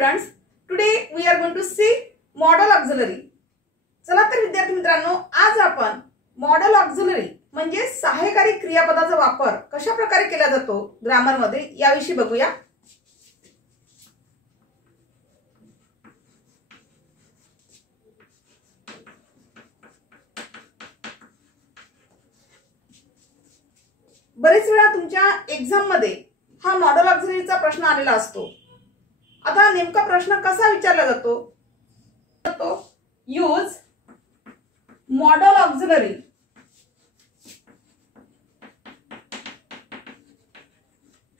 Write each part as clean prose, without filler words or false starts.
students, today we are going to see modal auxiliary. चला तर विद्यार्थी मित्रांनो, आज आपण मॉडल ऑक्झिलरी म्हणजे सहाय्यकारी क्रियापदाचा वापर कशा प्रकारे केला जातो ग्रामर मध्ये याविषयी बघूया. बरेच वेळा तुमच्या एग्जाम मध्ये हा मॉडल ऑक्झिलरीचा प्रश्न आलेला असतो. आता नेमका प्रश्न कसा विचारला जातो? Use modal auxiliary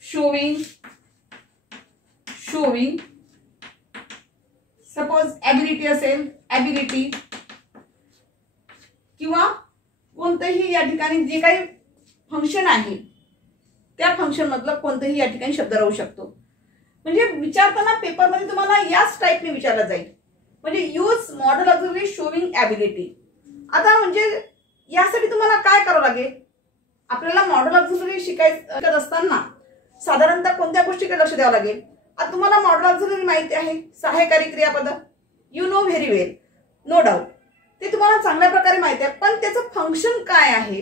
showing suppose ability असेल, ॲबिलिटी किंवा कोणतेही या ठिकाणी जे काही फंक्शन आहे त्या फंक्शन मधलं कोणतेही या ठिकाणी शब्द राहू शकतो. म्हणजे विचारताना पेपर मध्ये तुम्हाला याच टाइपने विचारलं जाईल. म्हणजे use modal auxiliary showing ability. आता म्हणजे यासाठी तुम्हाला काय करावं लागेल? आपल्याला मॉडल ऑक्झिलरी शिकत असताना साधारणतः कोणत्या गोष्टीकडे लक्ष द्यावं लागेल? आता तुम्हाला मॉडल ऑक्झिलरी माहिती आहे, सहाय्यकारी क्रियापद, you know very well, no doubt, ते तुम्हाला चांगल्या प्रकारे माहिती आहे. पण त्याचं फंक्शन काय आहे?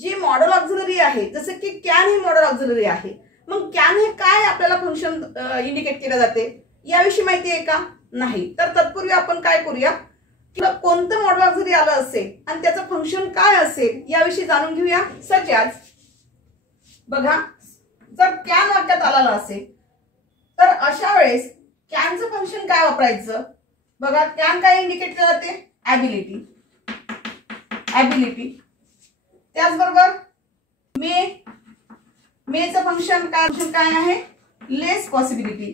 जे मॉडल ऑक्झिलरी आहे, जसं की कॅन हे मॉडल ऑक्झिलरी आहे, मग कॅन हे काय आपल्याला फंक्शन इंडिकेट केलं जाते याविषयी माहिती आहे का? नाही. तर तत्पूर्वी आपण काय करूया, कोणतं मॉडल ऑक्झिलरी आलं असेल आणि त्याचं फंक्शन काय असेल याविषयी जाणून घेऊया. सच ॲज बघा, जर कॅन वाक्यात आलेलं असेल तर अशा वेळेस कॅनचं फंक्शन काय वापरायचं? बघा, कॅन काय इंडिकेट केलं जाते? ॲबिलिटी. ॲबिलिटी. त्याचबरोबर मेचं फंक्शन काय आहे? लेस पॉसिबिलिटी.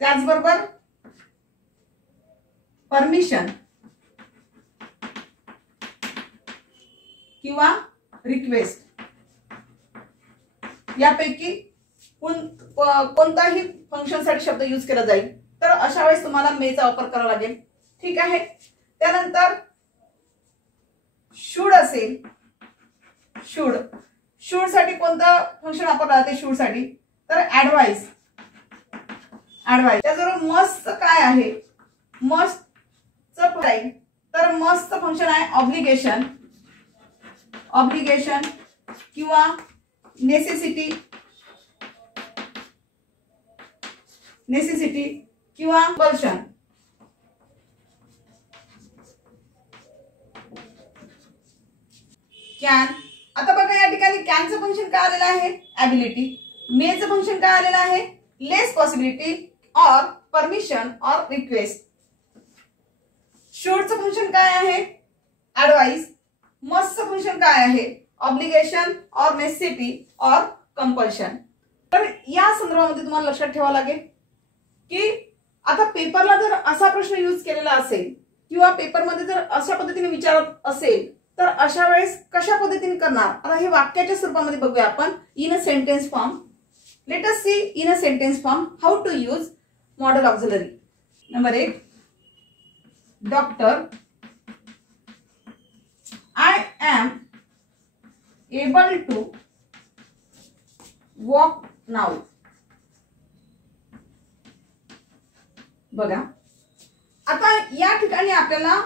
त्याचबरोबर परमिशन किंवा रिक्वेस्ट यापैकी कोणताही फंक्शन साठी शब्द यूज केला जाईल. तर अशा वेळेस तुम्हाला मेचा वापर करावा लागेल. ठीक आहे. त्यानंतर शुड असेल, शुड साठी कोणतं फंक्शन वापरलं जाते? शुड साठी तर ऍडवाइस. त्याचबरोबर मस्ट काय आहे? मस्टचं तर मस्टचं फंक्शन आहे ऑब्लिगेशन किंवा नेसेसिटी किंवा कंपल्शन. कॅन. आता बघा, या ठिकाणी कॅनचं फंक्शन काय आलेलं आहे? ॲबिलिटी. मेचं फंक्शन काय आलेलं आहे? लेस पॉसिबिलिटी और परमिशन और रिक्वेस्ट. शुडचं फंक्शन काय आहे? ऍडवाइस. मस्टचं फंक्शन काय आहे? ऑब्लिगेशन और नेसेसिटी और कंपल्शन. तर या संदर्भामध्ये तुम्हाला लक्षात ठेवावं लागेल की आता पेपरला जर असा प्रश्न यूज केलेला असेल किंवा पेपरमध्ये जर अशा पद्धतीने विचारत असेल तर अशा वेळेस कशा पद्धतीने करणार? आता हे वाक्याच्या स्वरूपामध्ये बघूया आपण. In a sentence form. Let us see in a sentence form how to use modal auxiliary. Number 1, doctor, I am able to walk now. बघा, आता या ठिकाणी आपल्याला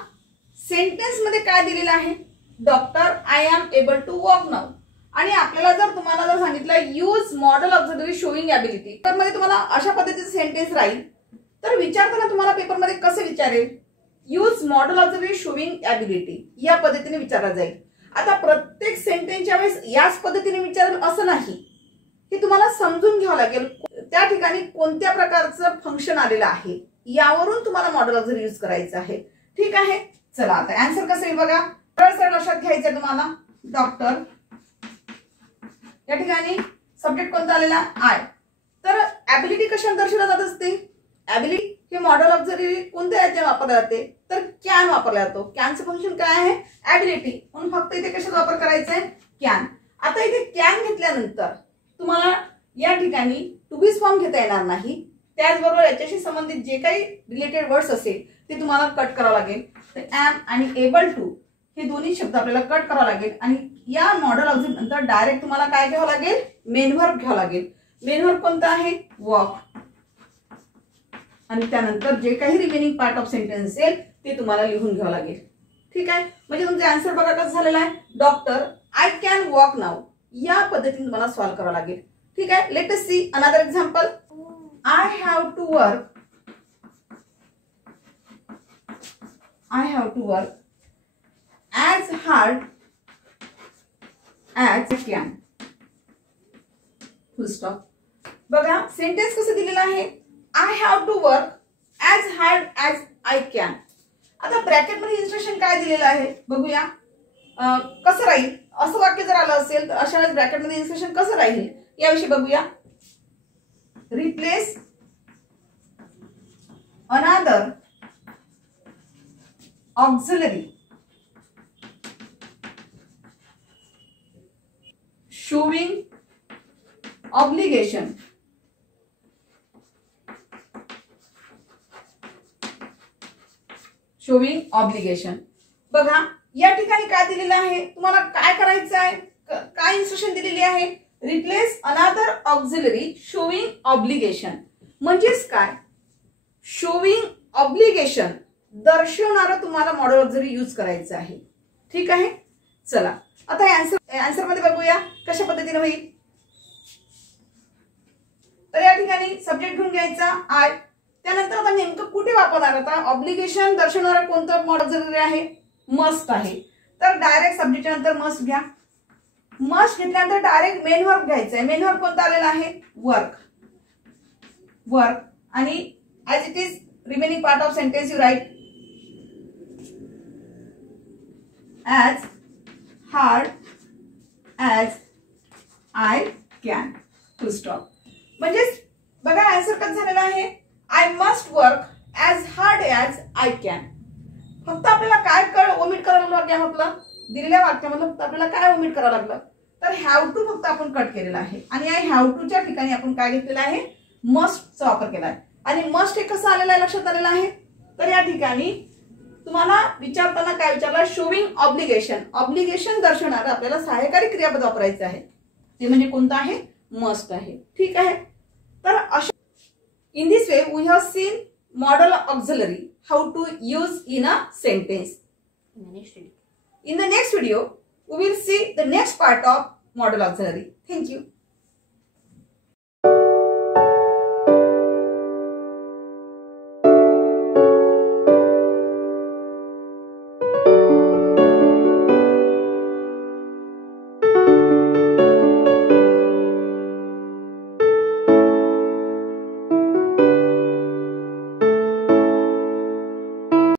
सेंटेन्स मध्ये काय दिलेलं आहे? Doctor, I am able to walk now. आणि आपल्याला जर तुम्हाला जर सांगितलं use modal auxiliary showing ability, तर मध्ये तुम्हाला अशा पद्धतीचं सेंटेन्स राहील. तर विचारताना तुम्हाला पेपरमध्ये कसं विचारेल? Use modal auxiliary showing ability या पद्धतीने विचारला जाईल. आता प्रत्येक सेंटेन्सच्या वेळेस याच पद्धतीने विचारेल असं नाही. हे तुम्हाला समजून घ्यावं लागेल त्या ठिकाणी कोणत्या प्रकारचं फंक्शन आलेलं आहे, यावरून तुम्हाला मॉडल ऑक्झिलरी यूज करायचं आहे. ठीक आहे. चला आता आन्सर कसं येईल बघा. सरळ लक्षात घ्यायचंय तुम्हाला. डॉक्टर, या ठिकाणी सब्जेक्ट कोणता आलेला? आय. तर ॲबिलिटी कशात दर्शवला जात असते? ॲबिलिटी हे मॉडल ऑक्झिलरी कोणत्या याच्या वापरला जाते? तर कॅन वापरला जातो. कॅनचं फंक्शन काय आहे? ॲबिलिटी. म्हणून फक्त इथे कशाचा वापर करायचा आहे? कॅन. आता इथे कॅन घेतल्यानंतर तुम्हाला या ठिकाणी टू बीज फॉर्म घेता येणार नाही. त्याचबरोबर याच्याशी संबंधित जे काही रिलेटेड वर्ड्स असेल ते तुम्हाला कट करावं लागेल. तर एम आणि एबल टू हे दोन्ही शब्द आपल्याला कट करावं लागेल आणि या मॉडल ऑक्झिलरी नंतर डायरेक्ट तुम्हाला काय घ्यावं लागेल? मेन व्हर्ब घ्यावं लागेल. मेन वर्ब कोणता आहे? वॉक. आणि त्यानंतर जे काही रिमेनिंग पार्ट ऑफ सेंटेन्स असेल ते तुम्हाला लिहून घ्यावं लागेल. ठीक आहे. म्हणजे तुमचे आन्सर बघा कसं झालेला आहे. Doctor I can walk now या पद्धतीने तुम्हाला सॉल्व्ह करावं लागेल. ठीक आहे. Let us see another example. I have to work as hard as I can. Full stop. बघा सेंटेन्स कसं दिलेलं आहे. I have to work as hard as I can. आता ब्रॅकेट मध्ये इन्स्ट्रक्शन काय दिलेलं आहे बघूया. कसं राहील असं वाक्य जर आलं असेल तर अशा वेळेस ब्रॅकेट मध्ये इन्स्ट्रक्शन कसं राहील याविषयी बघूया. Replace another auxiliary showing obligation बघा या ठिकाणी काय दिलेलं आहे. तुम्हाला काय करायचं आहे. काय इन्स्ट्रक्शन दिलेली आहे. Replace another auxiliary showing obligation. म्हणजेच काय. शोविंग ऑब्लिगेशन दर्शवणारं तुम्हाला मॉडेल ऑक्झिलरी यूज करायचं आहे. ठीक आहे. चला आता आन्सर मध्ये बघूया कशा पद्धतीने होईल. तर या ठिकाणी सब्जेक्ट घेऊन घ्यायचा आय. त्यानंतर आता नेमकं कुठे वापरणार. आता ऑब्लिगेशन दर्शवणारा कोणतं मॉडेल ऑक्झिलरी आहे. मस्ट आहे. तर डायरेक्ट सब्जेक्टच्या नंतर मस्ट घ्या. मस्ट घेतल्यानंतर डायरेक्ट मेन वर्ब घ्यायचा आहे. मेन वर्ब कोणता आलेला आहे. वर्क. आणि as it is remaining part of sentence you write as hard as I can. Full stop. म्हणजेच बघा आन्सर कसं झालेला आहे. I must work as hard as I can. फक्त आपल्याला काय ओमिट करावं लागलं वाक्यामधलं दिलेल्या वाक्यामधलं फक्त आपल्याला काय ओमिट करावं लागलं तर हॅव टू फक्त आपण कट केलेला आहे. आणि या हॅव टूच्या ठिकाणी आपण काय घेतलेला आहे. मस्टचा वापर केला आहे. आणि मस्ट हे कसं आलेलं आहे लक्षात आलेलं आहे. तर या ठिकाणी तुम्हाला विचारताना काय विचारलं. शोविंग ऑब्लिगेशन दर्शवणारं आपल्याला सहाय्यकारी क्रियापद वापरायचं आहे. ते म्हणजे कोणतं आहे. मस्ट आहे. ठीक आहे. तर अशा in this way we have seen modal auxiliary how to use in a sentence. In the next video we will see the next part of model auxiliary. Thank you.